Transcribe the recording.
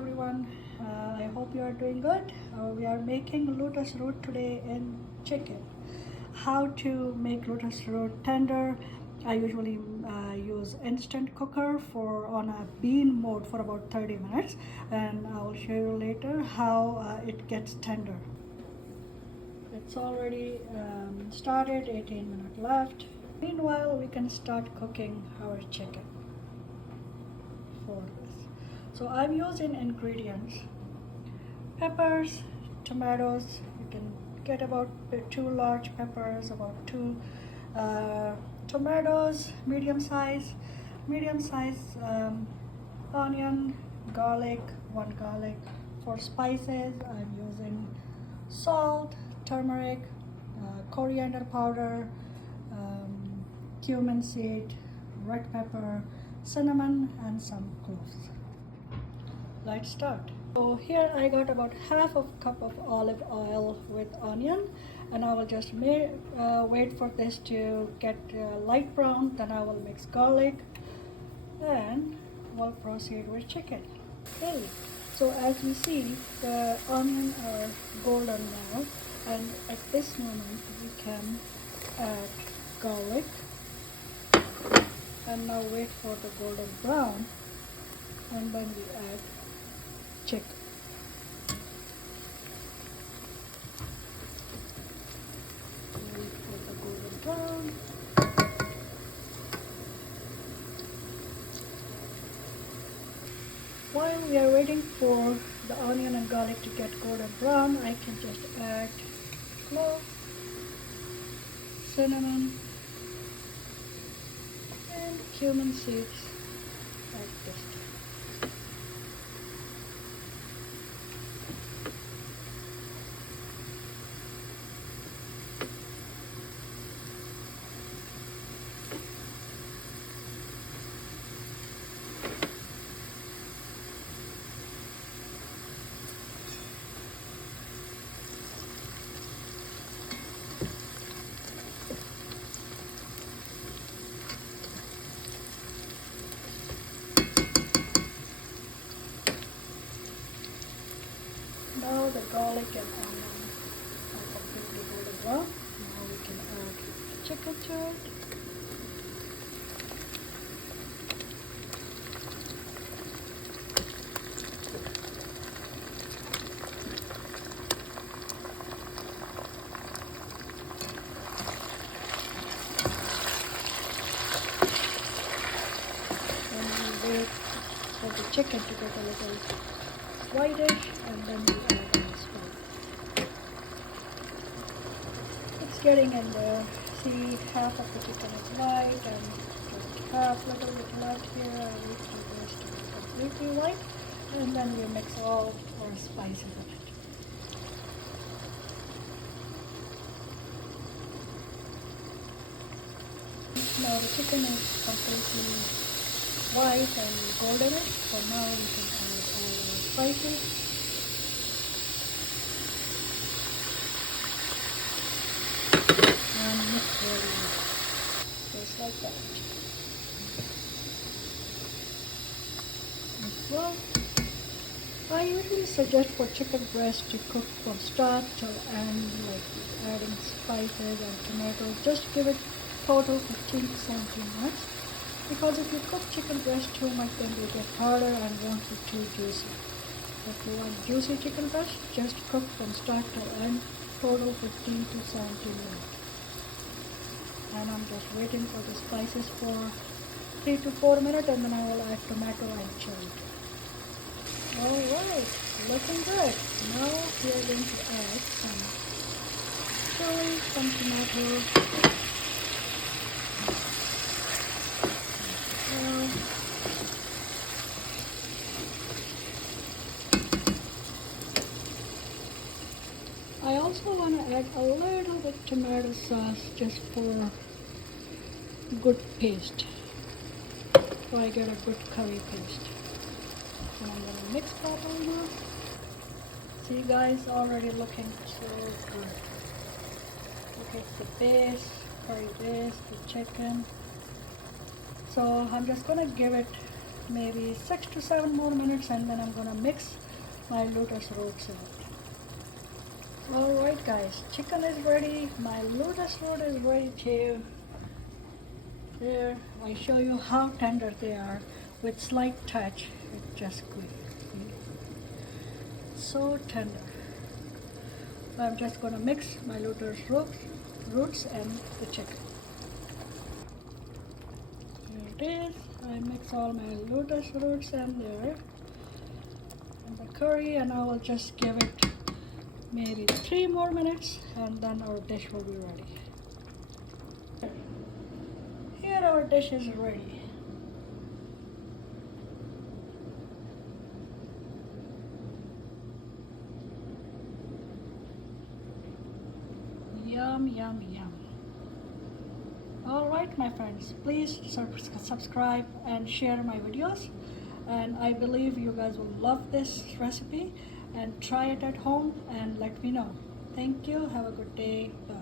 everyone. I hope you are doing good. We are making lotus root today in chicken. How to make lotus root tender? I usually use instant cooker for on a bean mode for about 30 minutes, and I will show you later how it gets tender. It's already started, 18 minutes left. Meanwhile, we can start cooking our chicken for this. So I'm using ingredients: peppers, tomatoes. You can get about 2 large peppers, about 2 tomatoes, medium size, onion, garlic, 1 garlic. For spices, I'm using salt, turmeric, coriander powder, cumin seed, red pepper, cinnamon, and some cloves. Let's start. So here I got about half of cup of olive oil with onion, and I will just wait for this to get light brown. Then I will mix garlic, and we'll proceed with chicken. Okay, so as we see, the onions are golden now, and at this moment we can add garlic, and now wait for the golden brown, and then we add chicken. Wait for the golden brown. While we are waiting for the onion and garlic to get golden brown, I can just add cloves, cinnamon, and cumin seeds like this. Now the garlic and onion are completely golden brown. Now we can add the chicken to it. And we wait for the chicken to get a little whitish, and then we add the spice. It's getting in there. See, half of the chicken is white and just half little bit left here. I wait for this to be completely white, and then we mix all our spices in it. Now the chicken is completely white and goldenish, so now we can add all our spices. And mix really well, just like that. Mix well. I usually suggest for chicken breast to cook from start till end, like adding spices and tomatoes. Just give it total 15 to 17 minutes. Because if you cook chicken breast too much, then it will get harder and won't be too juicy. If you want juicy chicken breast, just cook from start to end, total 15 to 17 minutes. And I'm just waiting for the spices for 3 to 4 minutes, and then I will add tomato and chili. Alright, looking good. Now we are going to add some chili, some tomato. I also want to add a little bit tomato sauce just for good paste. So I get a good curry paste. And I'm going to mix properly now. See guys, already looking so good. Look at the base, curry base, the chicken. So I'm just going to give it maybe 6 to 7 more minutes, and then I'm gonna mix my lotus roots in it. Alright guys, chicken is ready, my lotus root is ready too. There, I show you how tender they are with slight touch. It just squeeze. So tender. So I'm just gonna mix my lotus roots and the chicken. Here it is. I mix all my lotus roots in there and the curry, and I will just give it maybe 3 more minutes, and then our dish will be ready. Here our dish is ready. Yum, yum, yum. Alright my friends, please subscribe and share my videos, and I believe you guys will love this recipe, and try it at home and let me know. Thank you. Have a good day. Bye.